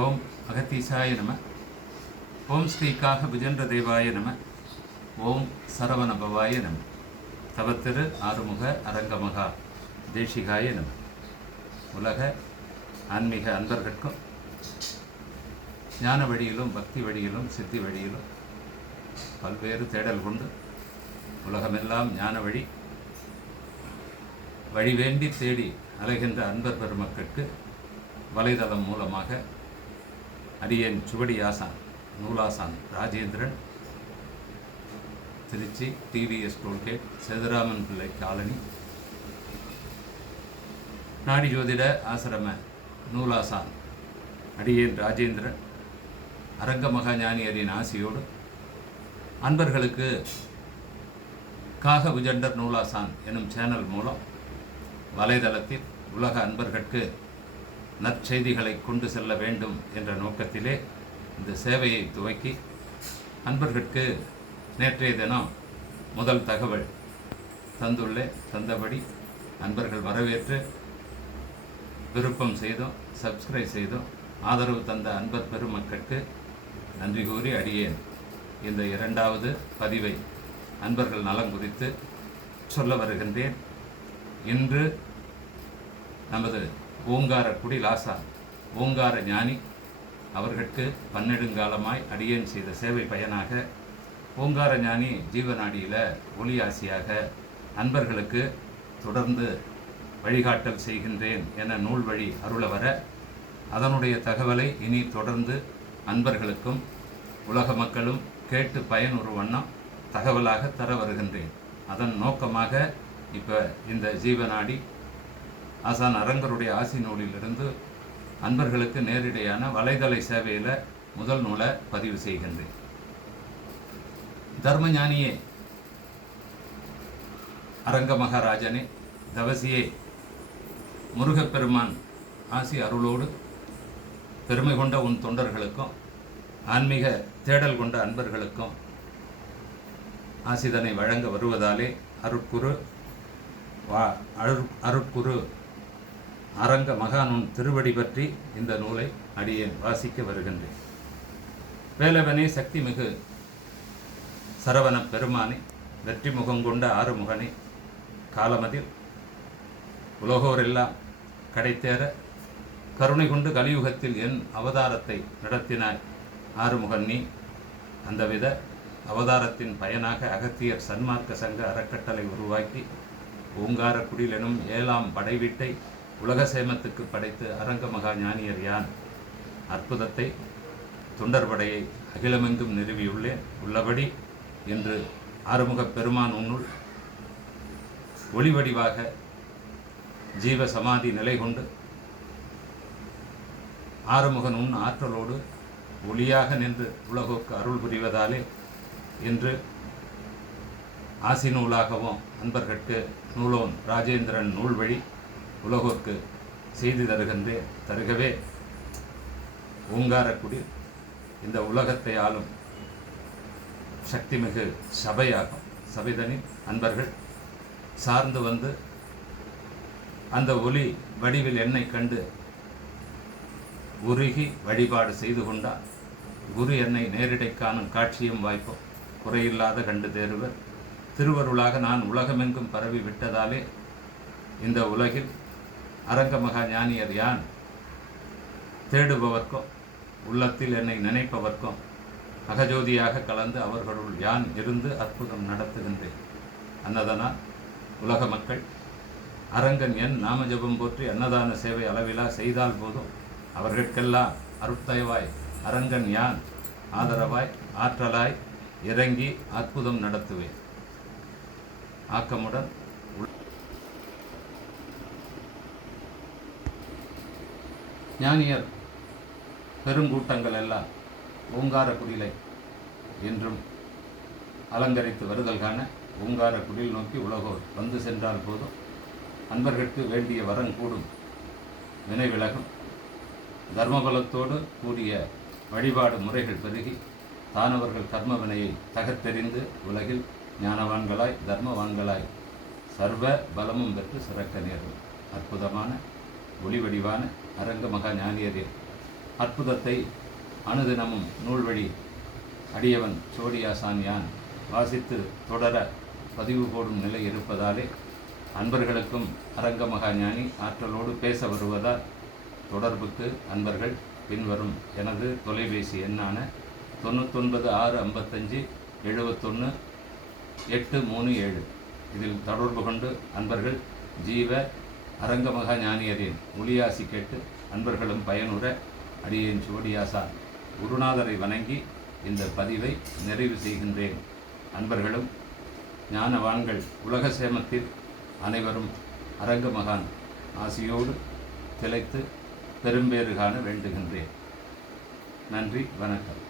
ஓம் அகத்தீசாய நம. ஓம் ஸ்ரீகாக விஜேந்திர தேவாய நம. ஓம் சரவண பவாய நம. தவத்திரு ஆறுமுக அரங்கமகா தேசிகாய நம. உலக ஆன்மீக அன்பர்களுக்கும் ஞான வழியிலும் பக்தி வழியிலும் சித்தி வழியிலும் பல்வேறு தேடல் கொண்டு உலகமெல்லாம் ஞான வழி வேண்டி தேடி அலைகின்ற அன்பர் பெருமக்களுக்கு வலைதளம் மூலமாக அடியேன் சுவடி ஆசான் நூலாசான் ராஜேந்திரன், திருச்சி டிவிஎஸ் டோல்கேட், சேதுராமன் பிள்ளை காலனி, நாடி ஜோதிட ஆசிரம நூலாசான் அடியேன் ராஜேந்திரன் அரங்க மகா ஞானியரின் ஆசியோடு அன்பர்களுக்கு காக விஜண்டர் நூலாசான் எனும் சேனல் மூலம் வலைதளத்தில் உலக அன்பர்களுக்கு நற்செய்திகளை கொண்டு செல்ல வேண்டும் என்ற நோக்கத்திலே இந்த சேவையை துவக்கி அன்பர்களுக்கு நேற்றைய தினம் முதல் தகவல் தந்தபடி அன்பர்கள் வரவேற்று விருப்பம் செய்தோம், சப்ஸ்கிரைப் செய்தோம். ஆதரவு தந்த அன்பர் பெருமக்களுக்கு நன்றி கூறி அடியேன் இந்த இரண்டாவது பதிவை அன்பர்கள் நலம் குறித்து சொல்ல வருகின்றேன். இன்று நமது ஓங்கார குடிலாசா ஓங்கார ஞானி அவர்களுக்கு பன்னெடுங்காலமாய் அடியேன் செய்த சேவை பயனாக ஓங்கார ஞானி ஜீவநாடியில் ஒளியாசியாக அன்பர்களுக்கு தொடர்ந்து வழிகாட்டல் செய்கின்றேன் என நூல் வழி அருள வர அதனுடைய தகவலை இனி தொடர்ந்து அன்பர்களுக்கும் உலக மக்களும் கேட்டு பயனுறு வண்ணம் தகவலாக தர வருகின்றேன். அதன் நோக்கமாக இப்போ இந்த ஜீவநாடி ஆசான் அரங்கருடைய ஆசி நூலிலிருந்து அன்பர்களுக்கு நேரிடையான வலைதள சேவையில் முதல் நூலை பதிவு செய்கின்றேன். தர்மஞானியே, அரங்க மகாராஜனே, தவசியே, முருகப்பெருமான் ஆசி அருளோடு பெருமை கொண்ட உன் தொண்டர்களுக்கும் ஆன்மீக தேடல் கொண்ட அன்பர்களுக்கும் ஆசிதனை வழங்க வருவதாலே அருட்குரு அரங்க மகானுன் திருவடி பற்றி இந்த நூலை அடியேன் வாசிக்க வருகின்றேன். வேலவனே, சக்தி மிகு சரவண பெருமானே, வெற்றி முகங்கொண்ட ஆறுமுகனே, காலமதில் உலகோரெல்லாம் கடைத்தேற கருணை கொண்டு கலியுகத்தில் என் அவதாரத்தை நடத்தினாய் ஆறுமுகன் நீ. அந்தவித அவதாரத்தின் பயனாக அகத்தியர் சன்மார்க்க சங்க அறக்கட்டளை உருவாக்கி ஓங்கார குடிலெனும் 7ஆம் படைவீட்டை உலக சேமத்துக்கு படைத்து அரங்க மகா ஞானியர் யான் அற்புதத்தை தொண்டர்படையை அகிலமெங்கும் நிறுவியுள்ளேன். உள்ளபடி இன்று ஆறுமுகப் பெருமான் உன்னுள் ஒளிவடிவாக ஜீவ சமாதி நிலை கொண்டு ஆறுமுகன் உன் ஆற்றலோடு ஒளியாக நின்று உலகோக்கு அருள் புரிவதாலே இன்று ஆசி நூலாகவும் அன்பர்களுக்கு நூலோன் ராஜேந்திரன் நூல் வழி உலகோற்கு செய்து தருகவே ஓங்காரக்குடி இந்த உலகத்தை ஆளும் சக்திமிகு சபையாகும். சபைதனில் அன்பர்கள் சார்ந்து வந்து அந்த ஒளி வடிவில் என்னை கண்டு உருகி வழிபாடு செய்து கொண்டார். குரு என்னை நேரிடை காணும் காட்சியும் வாய்ப்பும் குறையில்லாத கண்டு தேறுவர். திருவருளாக நான் உலகமெங்கும் பரவி விட்டதாலே இந்த உலகில் அரங்க மகா ஞானியர் யான் தேடுபவர்க்கும் உள்ளத்தில் என்னை நினைப்பவர்க்கும் அகஜோதியாக கலந்து அவர்களுள் யான் இருந்து அற்புதம் நடத்துகின்றேன். அன்னதனால் உலக மக்கள் அரங்கன் என் நாமஜபம் போற்றி அன்னதான சேவை அளவிலா செய்தால் போதும் அவர்களுக்கெல்லாம் அருட்தயவாய் அரங்கன் யான் ஆதரவாய் ஆற்றலாய் இறங்கி அற்புதம் நடத்துவேன். ஆக்கமுடன் ஞானியர் பெருங்கூட்டங்கள் எல்லாம் ஓங்கார குடிலை என்றும் அலங்கரித்து வருதல் காண ஓங்கார குடில் நோக்கி உலகோர் வந்து சென்றால் போதும் அன்பர்களுக்கு வேண்டிய வரம் கூடும், வினைவிலகும், தர்மபலத்தோடு கூடிய வழிபாடு முறைகள் பெருகி தானவர்கள் கர்ம வினையை தகர்த்தெறிந்து உலகில் ஞானவான்களாய் தர்மவான்களாய் சர்வ பலமும் பெற்று சிறக்க நேரும். அற்புதமான ஒளிவடிவான அரங்க மகா ஞானியரே அற்புதத்தை அனுதினமும் நூல்வழி அடியவன் சோடியாசான் யான் வாசித்து தொடர பதிவு போடும் நிலை இருப்பதாலே அன்பர்களுக்கும் அரங்க மகாஞானி ஆற்றலோடு பேச வருவதால் தொடர்புக்கு அன்பர்கள் பின்வரும் எனது தொலைபேசி எண்ணான 996571 837 இதில் தொடர்பு கொண்டு அன்பர்கள் ஜீவ அரங்க மகாஞானியரின் ஒளியாசி கேட்டு அன்பர்களும் பயனுற அடியேன் சோடியாசான் குருநாதரை வணங்கி இந்த பதிவை நிறைவு செய்கின்றேன். அன்பர்களும் ஞானவான்கள் உலக சேமத்தில் அனைவரும் அரங்க மகான் ஆசியோடு திளைத்து பெரும்பேறு காண வேண்டுகின்றேன். நன்றி, வணக்கம்.